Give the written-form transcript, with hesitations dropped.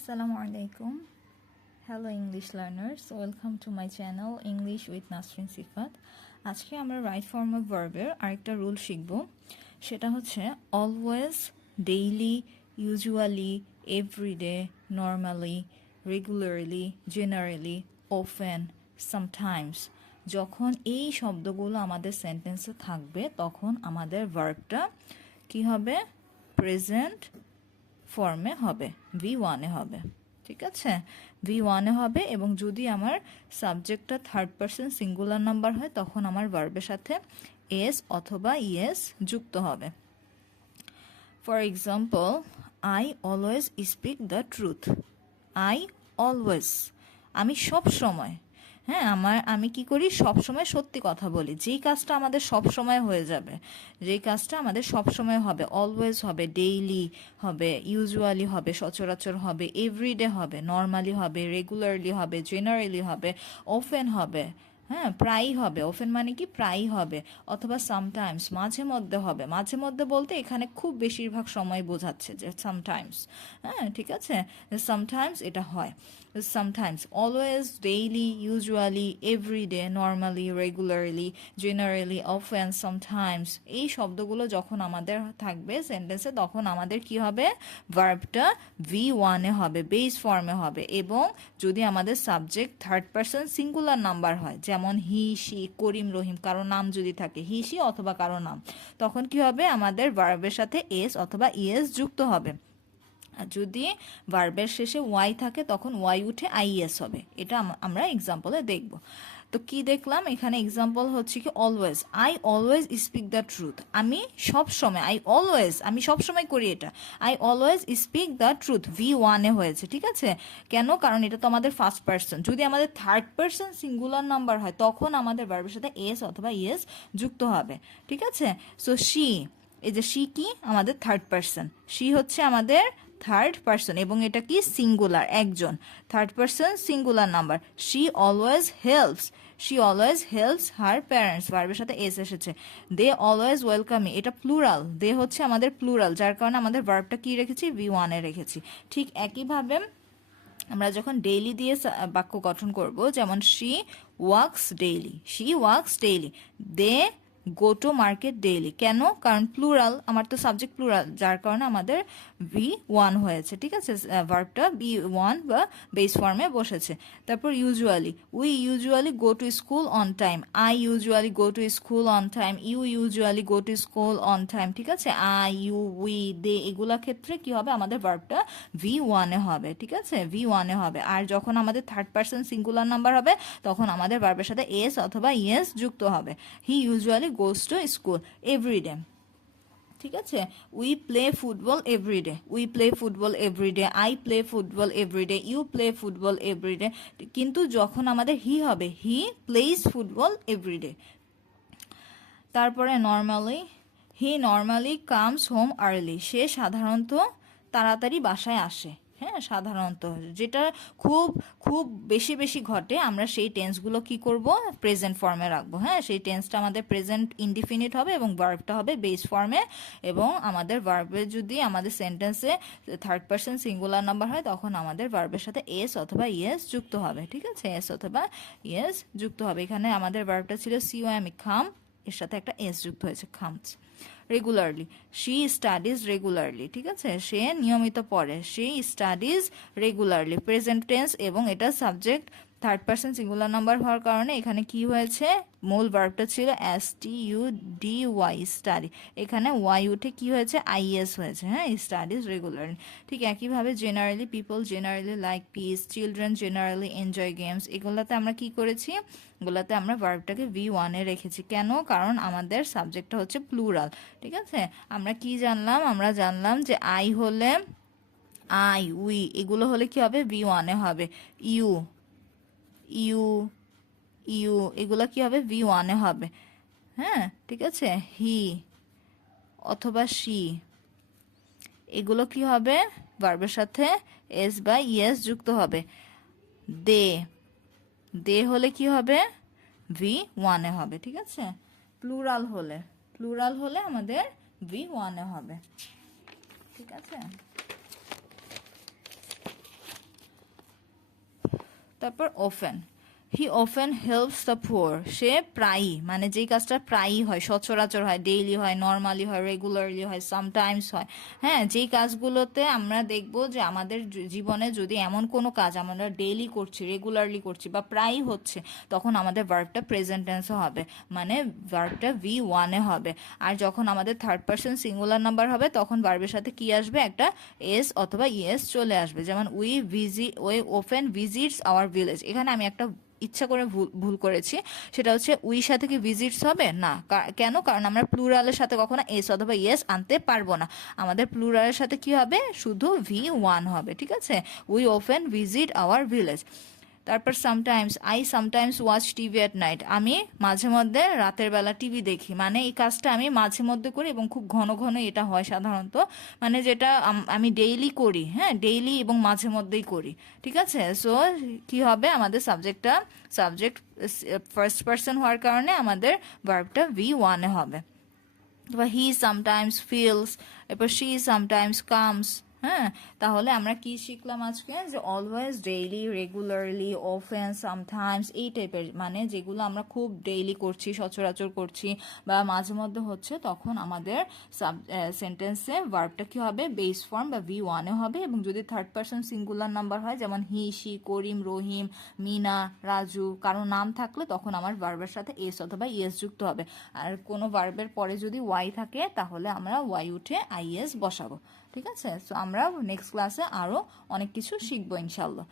Assalamu alaikum. Hello English learners, welcome to my channel English with Nasrin Sifat. আজকে আমরা right form of ভার্বের আরেকটা rule শিখব। সেটা হচ্ছে always, daily, usually, every day, normally, regularly, generally, often, sometimes. যখন এই শব্দগুলো আমাদের সেন্টেন্সে থাকবে তখন আমাদের ভার্বটা কি হবে? প্রেজেন্ট ফর্মে হবে, V1 এ হবে। ঠিক আছে, V1 এ হবে। এবং যদি আমার সাবজেক্টটা থার্ড পারসন সিঙ্গুলার নাম্বার হয় তখন আমার ভার্বের সাথে এস অথবা ইএস যুক্ত হবে। For example, I always speak the truth. I always, আমি সব সময়, হ্যাঁ আমি কি করি? সব সময় সত্যি কথা বলি। যেই কাজটা আমাদের সব সময় হয়ে যাবে, যেই কাজটা আমাদের সব সময় হবে, অলওয়েজ হবে, ডেইলি হবে, ইউজুয়ালি হবে, সচরাচর হবে, এভরিডে হবে, নর্মালি হবে, রেগুলারলি হবে, জেনারেলি হবে, অফেন হবে, হ্যাঁ প্রায়ই হবে। অফেন মানে কি? প্রায়ই হবে। অথবা সামটাইমস, মাঝে মধ্যে হবে। মাঝে মধ্যে বলতে এখানে খুব বেশিরভাগ সময় বোঝাচ্ছে যে সামটাইমস, হ্যাঁ ঠিক আছে, সামটাইমস এটা হয়। Sometimes, always, daily, usually, every day, normally, regularly, generally, often, sometimes, এই শব্দগুলো যখন আমাদের থাকবে সেন্টেন্সে তখন আমাদের কি হবে? ভার্বটা V1 এ হবে, বেস ফর্মে হবে। এবং যদি আমাদের subject third person singular number হয়, যেমন হি, শি, করিম, রহিম, কারো নাম যদি থাকে হি, শি অথবা কারো নাম, তখন কি হবে? আমাদের ভার্বের সাথে এস অথবা ইএস যুক্ত হবে। আর যদি ভার্বের শেষে ওয়াই থাকে তখন ওয়াই উঠে আইএস হবে। এটা আমরা এক্সাম্পলে দেখব। তো কি দেখলাম এখানে? এক্সাম্পল হচ্ছে কি always, I always speak the truth. আমি সব সময়, আমি সব সময় করি এটা। I always speak the truth, V1 এ হয়েছে। ঠিক আছে, কেন? কারণ এটা তো আমাদের ফার্স্ট পার্সন। যদি আমাদের থার্ড পার্সন সিঙ্গুলার নাম্বার হয় তখন আমাদের ভার্বের সাথে এস অথবা ইএস যুক্ত হবে। ঠিক আছে, সো শি, এই যে শি কি? আমাদের থার্ড পার্সন। শি হচ্ছে আমাদের থার্ড পার্সন এবং এটা কি? সিঙ্গুলার, একজন, third person singular number. She always helps, she always helps her parents, ভার্বের সাথে এস এসেছে। দে অলওয়েজ ওয়েলকাম মি, এটা প্লুরাল, দে হচ্ছে আমাদের প্লুরাল, যার কারণে আমাদের ভার্বটা কি রেখেছি? V1 এ রেখেছি। ঠিক একইভাবে আমরা যখন ডেইলি দিয়ে বাক্য গঠন করব, যেমন she works daily, she works daily, they go to market daily. কেন? কারণ প্লুরাল, আমার তো সাবজেক্ট প্লুরাল, যার কারণে আমাদের V1 হয়েছে। ঠিক আছে, ভার্বটা V1 বা বেস ফর্মে বসেছে। তারপর usually, we usually go to school on time, I usually go to school on time, you usually go to school on time. ঠিক আছে, আই, ইউ, উই, দে, এগুলা ক্ষেত্রে কি হবে? আমাদের ভার্বটা V1 এ হবে। ঠিক আছে, V1 এ হবে। আর যখন আমাদের থার্ড পার্সন সিঙ্গুলার নাম্বার হবে তখন আমাদের ভার্বের সাথে এস অথবা ইএস যুক্ত হবে। He usually goes to school every day. ঠিক আছে, we play football every day, we play football every day, I play football every day, you play football every day. কিন্তু যখন আমাদের হি হবে, হি প্লেস ফুটবল এভরিডে। তারপরে normally, he normally comes home early, সে সাধারণত তাড়াতাড়ি বাসায় আসে। হ্যাঁ, সাধারণত, যেটা খুব খুব বেশি বেশি ঘটে, আমরা সেই টেন্সগুলো কি করব? প্রেজেন্ট ফর্মে রাখবো। হ্যাঁ, সেই টেন্সটা আমাদের প্রেজেন্ট ইনডিফিনিট হবে এবং ভার্বটা হবে বেস ফর্মে। এবং আমাদের ভার্বের যদি আমাদের সেন্টেন্সে থার্ড পারসন সিঙ্গুলার নাম্বার হয় তখন আমাদের ভার্বের সাথে এস অথবা ইএস যুক্ত হবে। ঠিক আছে, এস অথবা ইএস যুক্ত হবে। এখানে আমাদের ভার্বটা ছিল সিওএম, খাম, এর সাথে একটা এস যুক্ত হয়েছে, খামস। Regularly, she studies regularly. ঠিক আছে, সে নিয়মিত পড়ে, she studies regularly, present tense এবং এটা subject third person singular number হওয়ার কারণে এখানে কি হয়েছে? মূল ভার্বটা ছিল STUDY, স্টাডি, এখানে ওয়াই উঠে কি হয়েছে? IS হয়েছে। হ্যাঁ, স্টাডিজ রেগুলারলি। ঠিক একইভাবে generally, people generally like piece, children generally enjoy games, এগুলোতে আমরা কি করেছি? এগুলোতে আমরা ভার্বটাকে V1 এ রেখেছি। কেন? কারণ আমাদের সাবজেক্টটা হচ্ছে প্লুরাল। ঠিক আছে, আমরা কি জানলাম? আমরা জানলাম যে আই হলে, আই, উই, এগুলো হলে কি হবে? V1 এ হবে। ইউ, ইউ, ইউ, এগুলো কি হবে? V1 এ হবে। হ্যাঁ, ঠিক আছে, হি অথবা শি, এগুলো কি হবে? ভার্বের সাথে এস বা ইএস যুক্ত হবে। দে, দে হলে কি হবে? V1 এ হবে। ঠিক আছে, প্লুরাল হলে, প্লুরাল হলে আমাদের V1 এ হবে। ঠিক আছে, তারপর often, he often helps the poor, সে প্রায়ই, মানে যেই কাজটা প্রায়ই হয়, সচরাচর হয়, ডেইলি হয়, নর্মালি হয়, রেগুলারলি হয়, সামটাইমস হয়, হ্যাঁ, যেই কাজগুলোতে আমরা দেখব যে আমাদের জীবনে যদি এমন কোনো কাজ আমরা ডেইলি করছি, রেগুলারলি করছি বা প্রায়ই হচ্ছে, তখন আমাদের ভার্বটা প্রেজেন্ট টেন্সে হবে, মানে ভার্বটা V1 এ হবে। আর যখন আমাদের থার্ড পারসন সিঙ্গুলার নাম্বার হবে, তখন ভার্বের সাথে কি আসবে, একটা এস অথবা ইএস চলে আসবে। যেমন we often visits our village, এখানে আমি একটা ইচ্ছা করে ভুল করেছি, সেটা হচ্ছে উই সাথে কি ভিজিটস হবে না, কেন, কারণ আমরা প্লুরালের সাথে কখনো এস অথবা ইয়েস আনতে পারবো না, আমাদের প্লুরালের সাথে কি হবে, শুধু V1 হবে, ঠিক আছে। We often visit our village. তারপর sometimes watch TV at night, আমি মাঝে মধ্যে রাতের বেলা টিভি দেখি, মানে এই কাজটা আমি মাঝে মধ্যে করি এবং খুব ঘন ঘন এটা হয় সাধারণত, মানে যেটা আমি ডেইলি করি, হ্যাঁ, ডেইলি এবং মাঝে মধ্যেই করি, ঠিক আছে। সো কি হবে, আমাদের সাবজেক্ট ফার্স্ট পার্সন হওয়ার কারণে আমাদের ভার্বটা V1 এ হবে। বা হি সামটাইমস ফিলস, এরপর শি সামটাইমস কামস। হ্যাঁ, তাহলে আমরা কি শিখলাম আজকে, যে always, daily, regularly, often, sometimes, এই টাইপের, মানে যেগুলো আমরা খুব ডেইলি করছি, সচরাচর করছি বা মাঝে মধ্যে হচ্ছে, তখন আমাদের সেন্টেন্সে ভার্বটা কি হবে, বেস ফর্ম বা V1 এ হবে। এবং যদি থার্ড পারসন সিঙ্গুলার নাম্বার হয়, যেমন হি, শি, করিম, রহিম, মিনা, রাজু, কারো নাম থাকলে তখন আমার ভার্বের সাথে এস অথবা ইএস যুক্ত হবে। আর কোনো ভার্বের পরে যদি ওয়াই থাকে, তাহলে আমরা ওয়াই উঠে আইএস বসাবো, ঠিক আছে। সো আমরা নেক্সট ক্লাসে আরও অনেক কিছু শিখবো ইনশাল্লাহ।